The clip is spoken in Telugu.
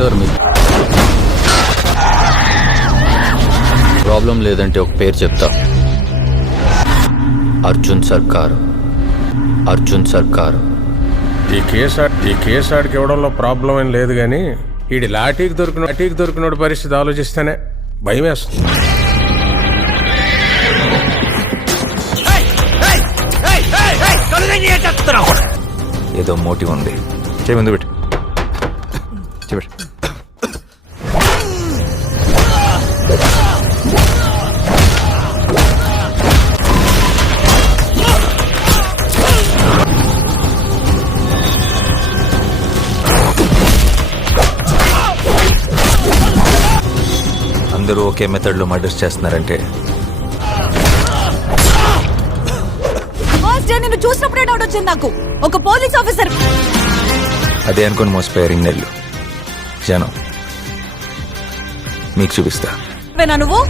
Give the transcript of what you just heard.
సార్ మీ ప్రాబ్లం లేదంటే ఒక పేరు చెప్తా. అర్జున్ సర్కార్. అర్జున్ సర్కార్. ఈ కేసు ఆడికి ఇవ్వడంలో ప్రాబ్లం ఏం లేదు కానీ ఈడి లాఠీకి దొరికినోడి పరిస్థితి ఆలోచిస్తేనే భయం వేస్తుంది. ఏదో మోటివ్ ఉంది. చేయి ముందు పెట్టు. చెప్పు. అందరూ ఒకే మెథడ్లో మర్డర్స్ చేస్తున్నారంటే నిన్ను చూసినప్పుడే డౌట్ వచ్చింది నాకు. ఒక పోలీస్ ఆఫీసర్ అదే అనుకుని మోసపోయారు ఇన్నెళ్ళు. జనం మీకు చూపిస్తా. నువ్వు